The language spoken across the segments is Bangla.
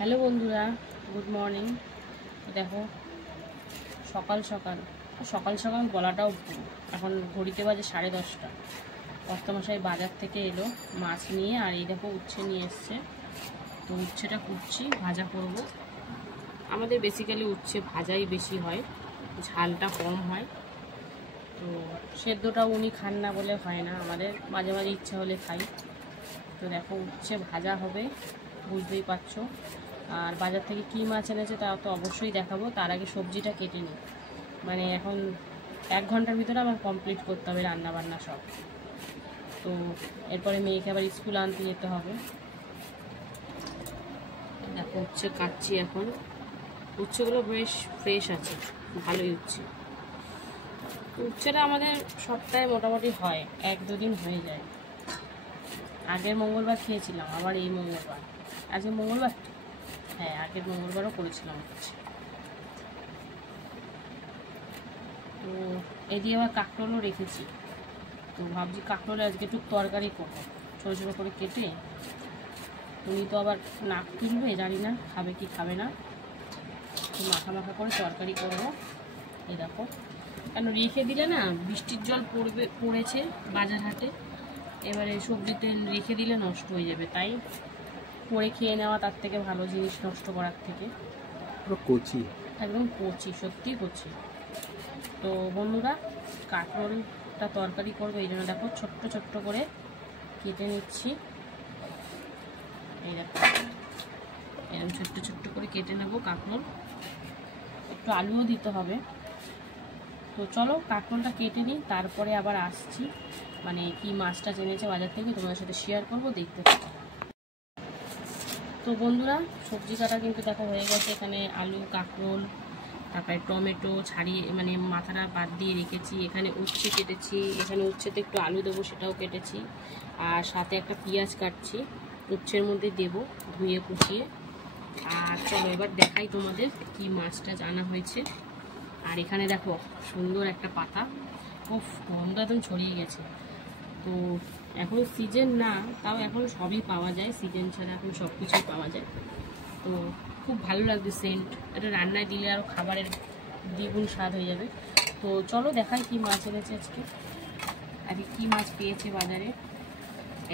হ্যালো বন্ধুরা, গুড মর্নিং। দেখো সকাল সকাল সকাল সকাল বলাটাও ভুল, এখন ঘড়িতে বাজে 10:30। কর্তামশাই বাজার থেকে এলো মাছ নিয়ে, আর এই দেখো উচ্ছে নিয়ে এসছে। তো উচ্ছেটা কুটছি, ভাজা করব। আমাদের বেসিক্যালি উচ্ছে ভাজাই বেশি হয়, ঝালটা কম হয়। তো সেদ্ধটাও উনি খান না বলে হয় না, আমাদের মাঝে মাঝে ইচ্ছা হলে খাই। তো দেখো উচ্ছে ভাজা হবে, বুঝতেই পারছো। আর বাজার থেকে কী মাছ এনেছে তা তো অবশ্যই দেখাবো। তার আগে সবজিটা কেটে নিই, মানে এখন 1 ঘন্টার ভিতরে আমার কমপ্লিট করতে হবে রান্না বান্না সব। তো এরপরে মেয়েকে আবার স্কুল আনতে যেতে হবে। দেখো উচ্ছে কাটছি এখন। উচ্ছেগুলো বেশ ফ্রেশ আছে, ভালোই উচ্ছে। উচ্ছেটা আমাদের সপ্তাহে মোটামুটি হয়, 1-2 দিন হয়ে যায়। আগের মঙ্গলবার খেয়েছিলাম, আবার এই মঙ্গলবার। আজকে মঙ্গলবার, হ্যাঁ আগের মঙ্গলবারও করেছিলাম উচ্ছে। তো এদিকে আবার কাঁকরোলও রেখেছি। তো ভাবছি কাঁকরোলে আজকে একটু তরকারি করবো, ছোটো ছোটো করে কেটে। উনি তো আবার নাক তুলবে, জানি না খাবে কি খাবে না। মাখা মাখা করে তরকারি করবো। এই দেখো, কেন রেখে দিলে না বৃষ্টির জল পড়েছে বাজার হাটে, এবারে সবজিতে রেখে দিলে নষ্ট হয়ে যাবে। তাই করে খেয়ে নেওয়া তার থেকে ভালো, জিনিস নষ্ট করার থেকে। কচি, একদম কচি, সত্যিই কচি। তো বন্ধুরা, কাঁকরোলটা তরকারি করবো, এই জন্য দেখো ছোট্ট ছোট্ট করে কেটে নিচ্ছি। এই দেখো এরকম ছোট্ট ছোট্ট করে কেটে নেবো কাঁকরোল, একটু আলুও দিতে হবে। তো চলো কাঁকরোলটা কেটে নিই, তারপরে আবার আসছি, মানে কি মাছটা জেনেছে বাজার থেকে তোমাদের সাথে শেয়ার করবো, দেখতে থাকো। তো বন্ধুরা, সবজি কাটা কিন্তু দেখো হয়ে গেছে। এখানে আলু, কাঁকরোল, তারপরে টমেটো ছাড়িয়ে মানে মাথাটা বাদ দিয়ে রেখেছি। এখানে উচ্ছে কেটেছি, এখানে উচ্ছেতে একটু আলু দেবো, সেটাও কেটেছি। আর সাথে একটা পেঁয়াজ কাটছি, উচ্ছের মধ্যে দেবো ধুয়ে কুচিয়ে। আর চলো এবার দেখাই তোমাদের কি মাছটা জানা হয়েছে। আর এখানে দেখো সুন্দর একটা পাতা, উফ গন্ধ একদম ছড়িয়ে গেছে। তো এখন সিজন না, তাও এখন সবই পাওয়া যায়, সিজন ছাড়া এখন সব কিছুই পাওয়া যায়। তো খুব ভালো লাগছে সেন্ট, এটা রান্নায় দিলে আরও খাবারের দ্বিগুণ স্বাদ হয়ে যাবে। তো চলো দেখাই কি মাছ এনেছে আজকে, আজকে কী মাছ পেয়েছে বাজারে।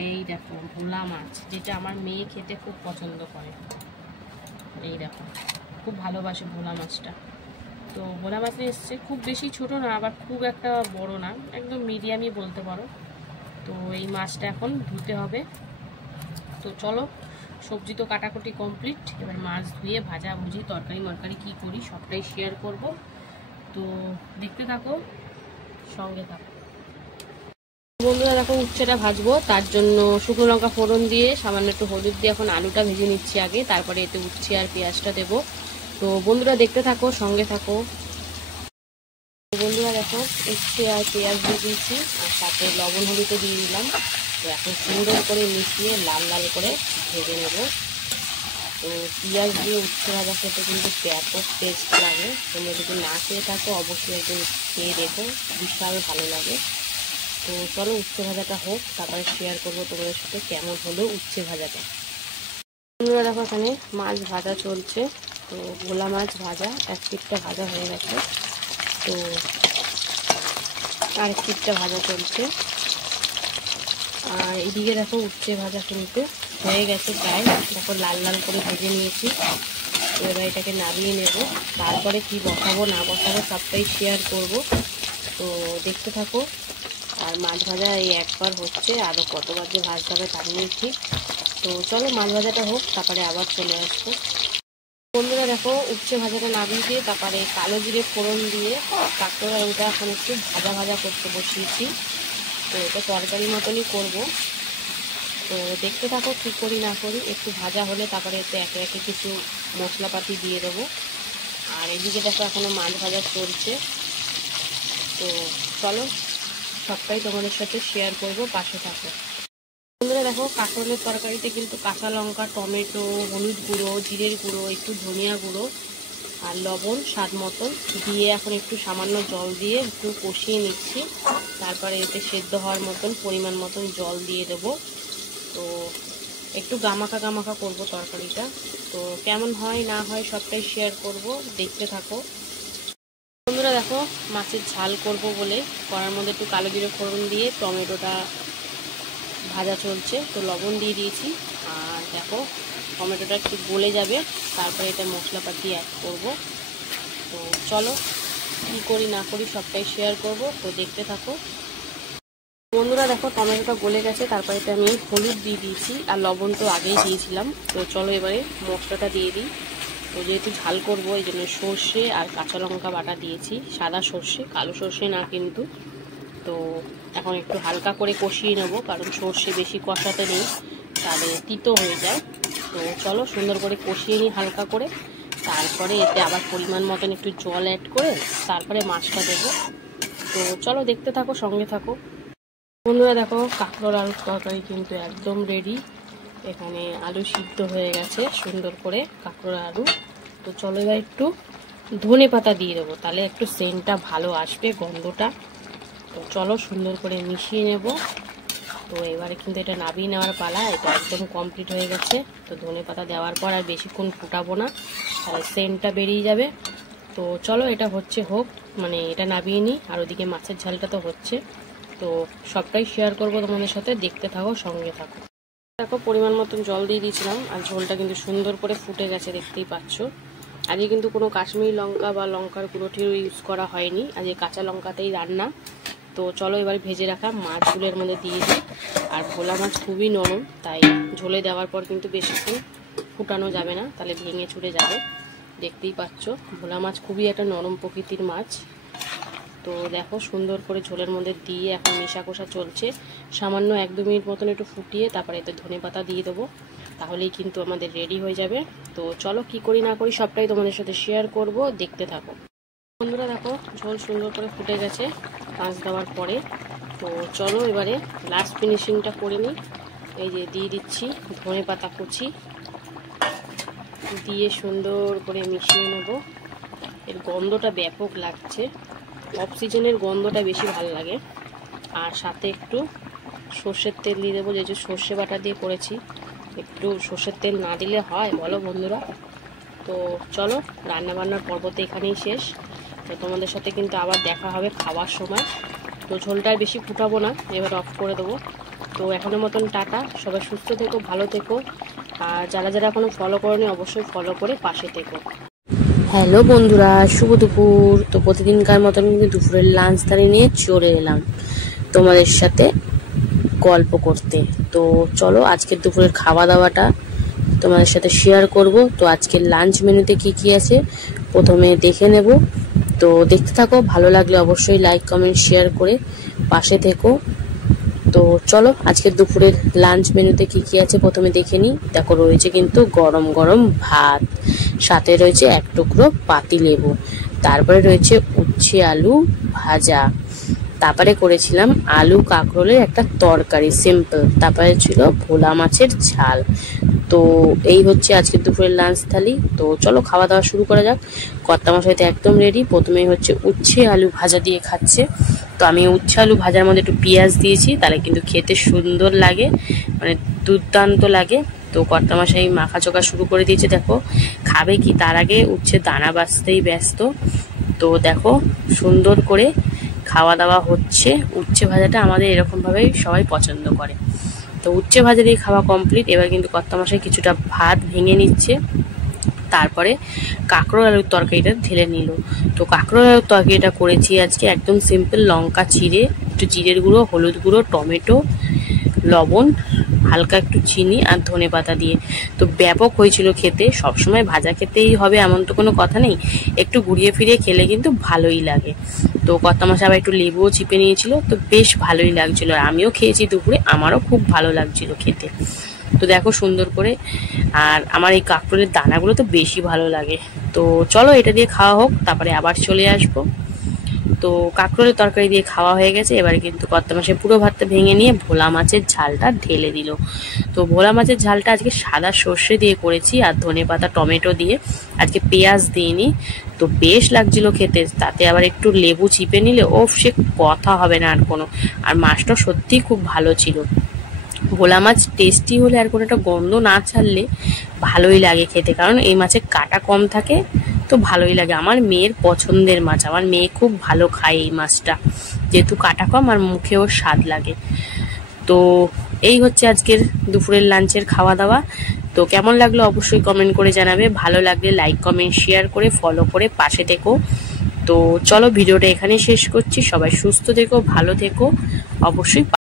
এই দেখো ভোলা মাছ, যেটা আমার মেয়ে খেতে খুব পছন্দ করে। এই দেখো খুব ভালোবাসে ভোলা মাছটা। তো ভোলা মাছ এসছে, খুব বেশি ছোট না, আবার খুব একটা বড় না, একদম মিডিয়ামই বলতে পারো। তো এই মাছটা এখন ধুতে হবে। তো চলো, সবজি তো কাটাকুটি কমপ্লিট, এবার মাছ ধুয়ে ভাজা ভুজি তরকারি মরকারি কী করি সবটাই শেয়ার করব। তো দেখতে থাকো, সঙ্গে থাকো। বন্ধুরা দেখো উচ্ছেটা ভাজবো, তার জন্য শুকনো লঙ্কা ফোড়ন দিয়ে সামান্য একটু হলুদ দিয়ে এখন আলুটা ভেজে নিচ্ছি আগে, তারপরে এতে উচ্ছে আর পেঁয়াজটা দেবো। তো বন্ধুরা দেখতে থাকো, সঙ্গে থাকো। বন্ধুরা দেখো উচ্ছে আর পেঁয়াজ দিয়ে দিয়েছি, আর সাথে লবণ হলুদও দিয়ে দিলাম। তো এখন সুন্দর করে মিশিয়ে লাল লাল করে ভেজে নেব। তো পেঁয়াজ দিয়ে উচ্ছে ভাজা খেতে কিন্তু ব্যাপক টেস্ট লাগে। তোমরা যদি না খেয়ে থাকো অবশ্যই একদিন খেয়ে দেখো, বিশাল ভালো লাগে। তো চলো উচ্ছে ভাজাটা হোক, তারপরে শেয়ার করবো তোমাদের সাথে কেমন হলো উচ্ছে ভাজাটা। বন্ধুরা দেখো এখানে মাছ ভাজা চলছে। তো ভোলা মাছ ভাজা, এক পিঠটা ভাজা হয়ে গেছে। তো আরেক পিঠটা ভাজা চলছে। আর এদিকে দেখো উচ্ছে ভাজা কিন্তু হয়ে গেছে প্রায়, দেখো লাল লাল করে ভেজে নিয়েছি। এবার এটাকে নামিয়ে নেব, তারপরে কি বসাবো না বসাবো সবটাই শেয়ার করব। তো দেখতে থাকো। আর মাছ ভাজা এই একবার হচ্ছে, আরও কতবার যে ভাজতে হবে তার নিয়ে ঠিক। তো চলো মাছ ভাজাটা হোক, তারপরে আবার চলে আসবো। বন্ধুরা দেখো উচ্ছে ভাজাটা নামিয়ে দিয়ে তারপরে কালো জিরে ফোড়ন দিয়ে কাঁকড়া আলুটা এখন একটু ভাজা ভাজা করতে বসিয়েছি। তো এটা তরকারি মতনই করব। তো দেখতে থাকো কী করি না করি, একটু ভাজা হলে তারপরে এতে একে একে কিছু মশলাপাতি দিয়ে দেবো। আর এদিকে দেখো এখনও মাছ ভাজা চলছে। তো চলো সবটাই তোমাদের সাথে শেয়ার করব, পাশে থাকো। বন্ধুরা দেখো কাঁকরোলের তরকারিতে কিন্তু কাঁচা লঙ্কা, টমেটো, হলুদ গুঁড়ো, জিরের গুঁড়ো, একটু ধনিয়া গুঁড়ো আর লবণ স্বাদ মতন দিয়ে এখন একটু সামান্য জল দিয়ে একটু কষিয়ে নিচ্ছি। তারপরে এতে সেদ্ধ হওয়ার মতন পরিমাণ মতন জল দিয়ে দেবো। তো একটু গামাখা গামাখা করব তরকারিটা। তো কেমন হয় না হয় সবটাই শেয়ার করব, দেখতে থাকো বন্ধুরা। দেখো মাছের ঝাল করব বলে কড়ার মধ্যে একটু কালো জিরে ফোড়ন দিয়ে টমেটোটা ভাজা চলছে, তো লবণ দিয়ে দিয়েছি। আর দেখো টমেটোটা একটু গলে যাবে, তারপরে এটা মশলাপাতি অ্যাড করব। তো চলো কী করি না করি সবটাই শেয়ার করব, তো দেখতে থাকো বন্ধুরা। দেখো টমেটোটা গলে গেছে, তারপরে এটা আমি হলুদ দিয়ে দিয়েছি, আর লবণ তো আগেই দিয়েছিলাম। তো চলো এবারে মশলাটা দিয়ে দিই। তো যেহেতু ঝাল করবো এই জন্য সর্ষে আর কাঁচা লঙ্কা বাটা দিয়েছি, সাদা সর্ষে, কালো সর্ষে না কিন্তু। তো এখন একটু হালকা করে কষিয়ে নেব, কারণ সর্ষে বেশি কষাতে নেই, তাহলে তিতো হয়ে যায়। তো চলো সুন্দর করে কষিয়ে নিই হালকা করে, তারপরে এতে আবার পরিমাণ মতন একটু জল অ্যাড করে তারপরে মাছটা দেবো। তো চলো দেখতে থাকো, সঙ্গে থাকো বন্ধুরা। দেখো কাঁকরোল আলুর তরকারি কিন্তু একদম রেডি। এখানে আলু সিদ্ধ হয়ে গেছে সুন্দর করে, কাঁকরোল আলু। তো চলো এবার একটু ধনে পাতা দিয়ে দেবো, তাহলে একটু সেন্টটা ভালো আসবে, গন্ধটা। তো চলো সুন্দর করে মিশিয়ে নেব। তো এবারে কিন্তু এটা নামিয়ে নেওয়ার পালা, এটা একদম কমপ্লিট হয়ে গেছে। তো ধনে পাতা দেওয়ার পর আর বেশিক্ষণ ফুটাবো না, তাহলে সেন্টটা বেরিয়ে যাবে। তো চলো এটা হচ্ছে হোক, মানে এটা নামিয়ে নিই, আর ওদিকে মাছের ঝালটা তো হচ্ছে। তো সবটাই শেয়ার করবো তোমাদের সাথে, দেখতে থাকো, সঙ্গে থাকো। দেখো পরিমাণ মতন জল দিয়ে দিয়েছিলাম, আর ঝোলটা কিন্তু সুন্দর করে ফুটে গেছে, দেখতেই পাচ্ছ। আজকে কিন্তু কোনো কাশ্মীরি লঙ্কা বা লঙ্কার গুঁড়োটিও ইউজ করা হয়নি, আজকে কাঁচা লঙ্কাতেই রান্না। তো চলো এবার ভেজে রাখা মাছগুলোর মধ্যে দিয়ে দিই। আর ভোলা মাছ খুবই নরম, তাই ঝোলে দেওয়ার পর কিন্তু বেশিক্ষণ ফুটানো যাবে না, তাহলে ভেঙে চুরে যাবে। দেখতেই পাচ্ছ ভোলা মাছ খুবই একটা নরম প্রকৃতির মাছ। তো দেখো সুন্দর করে ঝোলের মধ্যে দিয়ে এখন মেশা কষা চলছে। সামান্য 1-2 মিনিট মতন একটু ফুটিয়ে তারপরে এতে ধনে পাতা দিয়ে দেবো, তাহলেই কিন্তু আমাদের রেডি হয়ে যাবে। তো চলো কি করি না করি সবটাই তোমাদের সাথে শেয়ার করব, দেখতে থাকো বন্ধুরা। দেখো ঝোল সুন্দর করে ফুটে গেছে মাছ দেওয়ার পরে। তো চলো এবারে লাস্ট ফিনিশিংটা করে নিই। এই যে দিয়ে দিচ্ছি ধনে পাতা কুচি, দিয়ে সুন্দর করে মিশিয়ে নেব। এর গন্ধটা ব্যাপক লাগছে, অফ সিজনের গন্ধটা বেশি ভালো লাগে। আর সাথে একটু সর্ষের তেল দিয়ে দেবো, যেহেতু সর্ষে বাটা দিয়ে করেছি, একটু সর্ষের তেল না দিলে হয় বলো বন্ধুরা। তো চলো রান্নাবান্নার পর্ব তো এখানেই শেষ। তো তোমাদের সাথে কিন্তু আবার দেখা হবে খাওয়ার সময়। তো ঝোলটা আর বেশি ফুটাবো না, এবার অফ করে দেবো। তো এখনের মতন টাটা, সবাই সুস্থ থেকো, ভালো থেকো। আর যারা যারা এখনো ফলো করোনি অবশ্যই ফলো করে পাশে থেকো। হ্যালো বন্ধুরা, শুভ দুপুর। তো প্রতিদিনকার মতন কিন্তু দুপুরের লাঞ্চ থালি নিয়ে চলে এলাম তোমাদের সাথে গল্প করতে। তো চলো আজকের দুপুরের খাওয়া দাওয়াটা তোমাদের সাথে শেয়ার করব। তো আজকের লাঞ্চ মেনুতে কি কি আছে প্রথমে দেখে নেব। তো দেখতে থাকো, ভালো লাগলে অবশ্যই লাইক কমেন্ট শেয়ার করে পাশে থেকো। তো চলো আজকের দুপুরের লাঞ্চ মেনুতে কি কি আছে প্রথমে দেখে নিই। দেখো রয়েছে কিন্তু গরম গরম ভাত, সাথে রয়েছে 1 টুকরো পাতিলেবু, তারপরে রয়েছে উচ্ছে আলু ভাজা, তারপরে করেছিলাম আলু কাঁকরোলের একটা তরকারি সিম্পল, তারপরে ছিল ভোলা মাছের ঝাল। তো এই হচ্ছে আজকের দুপুরের লাঞ্চ থালি। তো চলো খাওয়া দাওয়া শুরু করা যাক। কর্তামশাই তো একদম রেডি, প্রথমেই হচ্ছে উচ্ছে আলু ভাজা দিয়ে খাচ্ছে। তো আমি উচ্ছে আলু ভাজার মধ্যে একটু পেঁয়াজ দিয়েছি, তাহলে কিন্তু খেতে সুন্দর লাগে, মানে দুর্দান্ত লাগে। তো কর্তামশাই মাখা চোখা শুরু করে দিয়েছে, দেখো খাবে কি তার আগে উচ্ছে দানা বাছতেই ব্যস্ত। তো দেখো সুন্দর করে খাওয়া দাওয়া হচ্ছে। উচ্ছে ভাজাটা আমাদের এরকমভাবেই সবাই পছন্দ করে। তো উচ্ছে ভাজা দিয়ে খাওয়া কমপ্লিট। এবার কিন্তু কর্তামশাই কিছুটা ভাত ভেঙে নিচ্ছে, তারপরে কাঁকরোল আলুর তরকারিটা ঢেলে নিল। তো কাঁকরোল আলুর তরকারিটা করেছি আজকে একদম সিম্পল, লঙ্কা চিড়ে, একটু জিরের গুঁড়ো, হলুদ গুঁড়ো, টমেটো, লবণ, হালকা একটু চিনি আর ধনে পাতা দিয়ে। তো ব্যাপক হয়েছিল খেতে। সবসময় ভাজা খেতেই হবে এমন তো কোনো কথা নেই, একটু ঘুরিয়ে ফিরিয়ে খেলে কিন্তু ভালোই লাগে। তো কর্তামশাই আবার একটু লেবুও চিপে নিয়েছিল, তো বেশ ভালোই লাগছিল। আর আমিও খেয়েছি দুপুরে, আমারও খুব ভালো লাগছিল খেতে। তো দেখো সুন্দর করে, আর আমার এই কাঁকরোলের দানাগুলো তো বেশি ভালো লাগে। তো চলো এটা দিয়ে খাওয়া হোক, তারপরে আবার চলে আসবো। তো কাঁকরোলের তরকারি দিয়ে খাওয়া হয়ে গেছে। এবারে কিন্তু কর্তামশাই পুরো ভাতটা ভেঙে নিয়ে ভোলা মাছের ঝালটা ঢেলে দিল। তো ভোলা মাছের ঝালটা আজকে সাদা সর্ষে দিয়ে করেছি, আর ধনে পাতা টমেটো দিয়ে, আজকে পেঁয়াজ দিইনি। তো বেশ লাগছিল খেতে, তাতে আবার একটু লেবু চিপে নিলে ও সে কথা হবে না আর কোনো। আর মাছটা সত্যিই খুব ভালো ছিল। ভোলা মাছ টেস্টি হলে আর কোনো একটা গন্ধ না ছাড়লে ভালোই লাগে খেতে, কারণ এই মাছের কাঁটা কম থাকে তো ভালোই লাগে। আমার মেয়ের পছন্দের মাছ, আমার মেয়ে খুব ভালো খায় এই মাছটা, যেহেতু কাঁটা কম আর মুখেও স্বাদ লাগে। তো এই হচ্ছে আজকের দুপুরের লাঞ্চের খাওয়া দাওয়া। তো কেমন লাগলো অবশ্যই কমেন্ট করে জানাবে, ভালো লাগলে লাইক কমেন্ট শেয়ার করে ফলো করে পাশে থেকো। তো চলো ভিডিওটা এখানে শেষ করছি, সবাই সুস্থ থেকো, ভালো থেকো, অবশ্যই